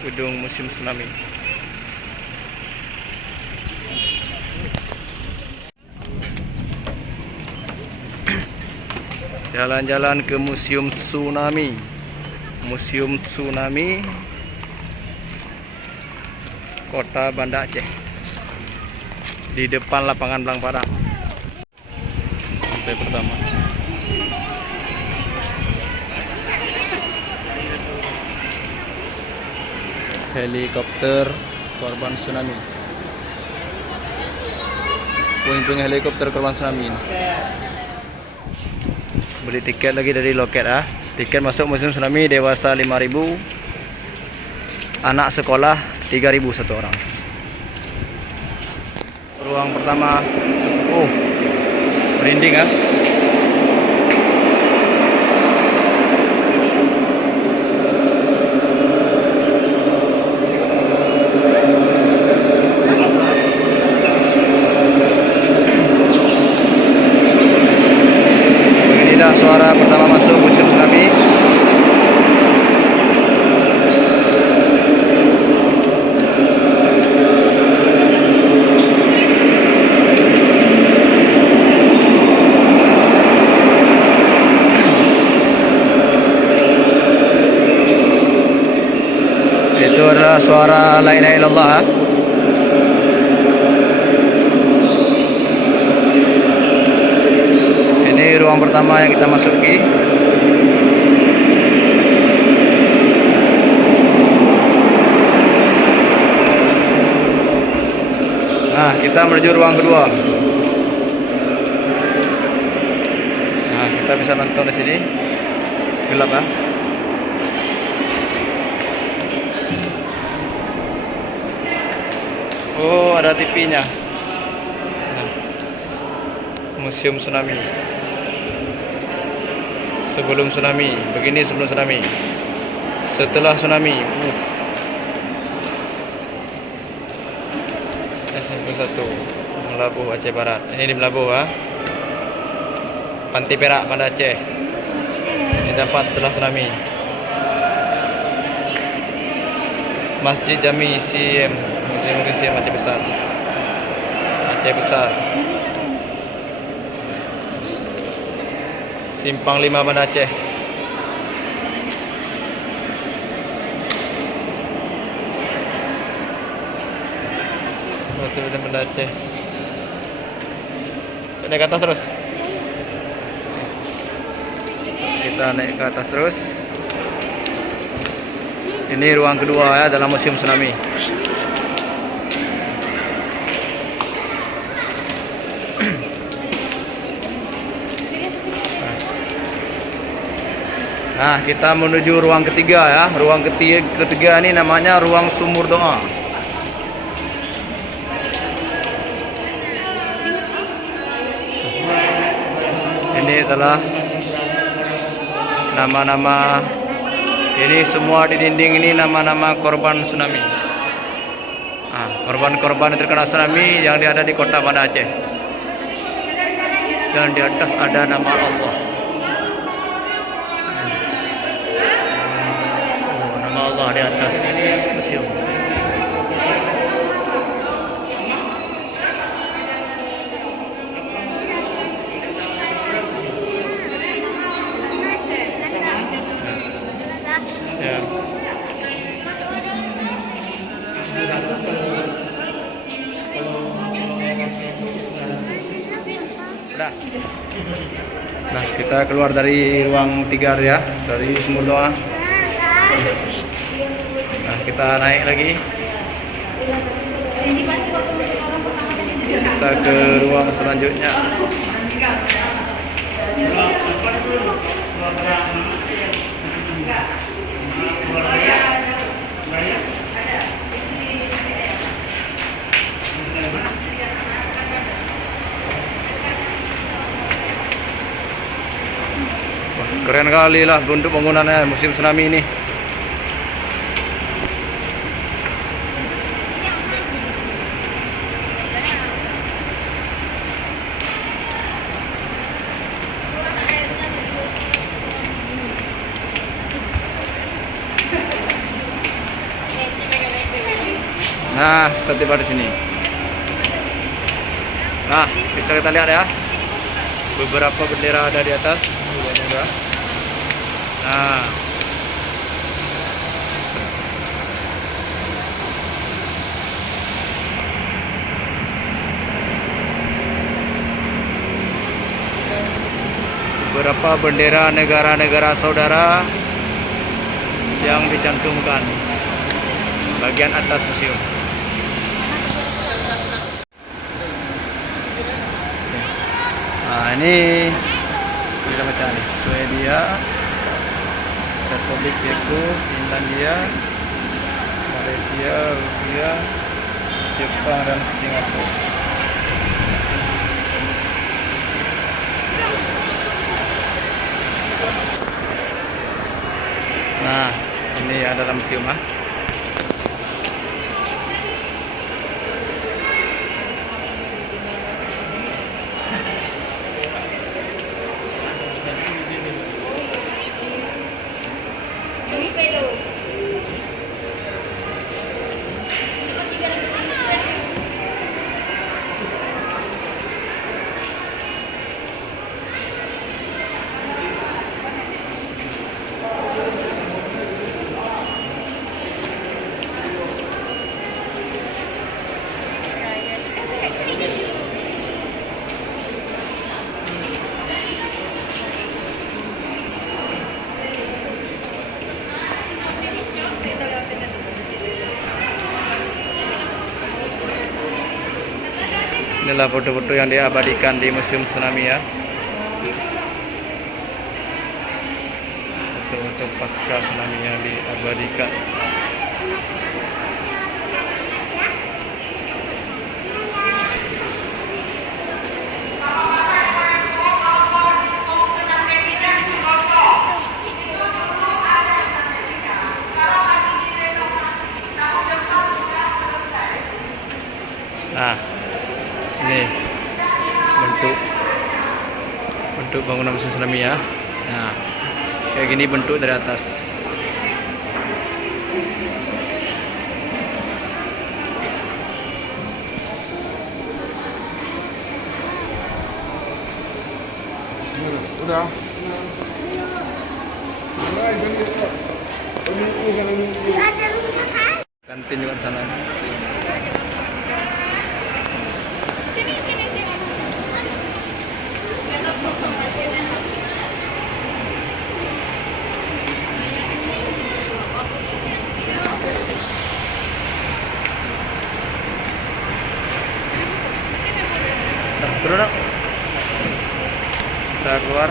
gedung museum tsunami. Jalan-jalan ke museum tsunami. Museum tsunami Kota Banda Aceh. Di depan lapangan Belang Padang. Lantai pertama. Helikopter korban tsunami. Puing-puing helikopter korban tsunami ini. Beli tiket lagi dari loket ah. Tiket masuk museum tsunami dewasa 5.000, anak sekolah 3.000 satu orang. Ruang pertama. Oh, merinding ah. Beginilah suara pertama masuk museum tsunami. Itu adalah suara la ilaha illallah. Ini ruang pertama yang kita masuki. Nah, kita menuju ruang kedua. Nah, kita bisa nonton di sini. Gelap ah. Oh, ada TV-nya. Nah, museum tsunami. Sebelum tsunami, begini sebelum tsunami. Setelah tsunami. SMP 1 Melabuh Aceh Barat. Ini di Melabuh ah. Pantai Perak Banda Aceh. Ini tempat setelah tsunami. Masjid Jami CM Museum Aceh Besar. Aceh Besar. Simpang 5 Banda Aceh. Hotel Banda Aceh. Naik ke atas terus. Kita naik ke atas terus. Ini ruang kedua ya dalam museum tsunami. Nah, kita menuju ruang ketiga ya. Ruang ketiga ini namanya ruang sumur doa. Ini adalah nama-nama. Ini semua di dinding ini nama-nama korban tsunami. Nah, korban-korban yang terkena tsunami yang ada di kota Banda Aceh. Dan di atas ada nama Allah. Allah di atas museum. Ya. Udah. Nah, kita keluar dari ruang 3 ya, dari sumur doa. Nah, kita naik lagi. Kita ke ruang selanjutnya. Wah, keren kali lah bentuk bangunannya museum tsunami ini. Nah, tertiba di sini. Nah, bisa kita lihat ya. Beberapa bendera ada di atas. Nah, beberapa bendera negara-negara saudara yang dicantumkan bagian atas museum. Nah, ini kita baca nih. Swedia, Republik Ceko, Finlandia, Malaysia, Rusia, Jepang, dan Singapura. Nah, ini adalah museum lah. Inilah foto-foto yang diabadikan di Museum Tsunami ya. Foto-foto pasca tsunami yang diabadikan. Nah, ini bentuk bangunan museum tsunami ya. Nah, kayak gini bentuk dari atas. Udah. Kantin juga di sana. Turun dong. Kita keluar.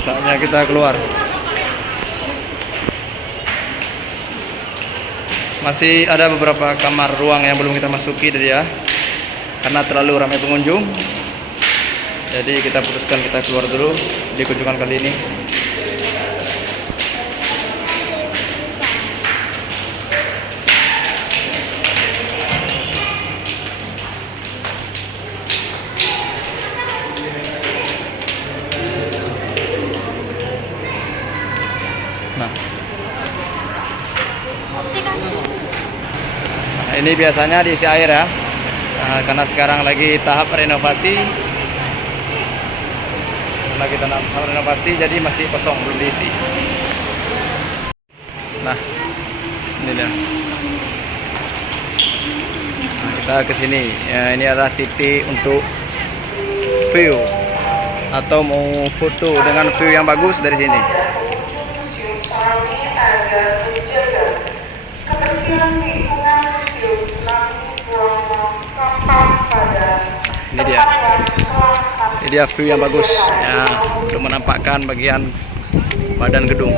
Saatnya kita keluar. Masih ada beberapa kamar ruang yang belum kita masuki tadi ya, karena terlalu ramai pengunjung. Jadi kita putuskan kita keluar dulu di kunjungan kali ini. Nah, ini biasanya diisi air ya, karena sekarang lagi tahap renovasi. Lagi tahap renovasi, jadi masih kosong, belum diisi. Nah, ini dia. Nah, kita ke sini. Ya, ini adalah titik untuk view atau mau foto dengan view yang bagus dari sini. Ini dia view yang bagus ya, untuk menampakkan bagian badan gedung.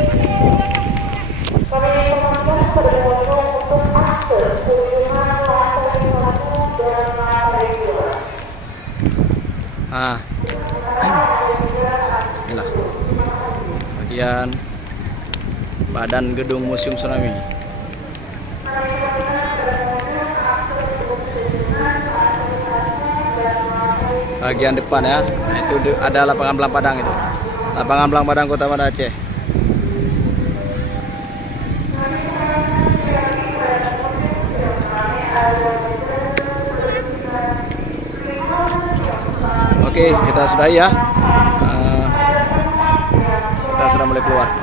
Nah, inilah bagian badan gedung Museum Tsunami. Bagian depan ya, nah, itu ada lapangan belang Padang itu. Lapangan belang Padang Kota Banda Aceh. Oke, kita sudahi ya. Kita sudah mulai keluar.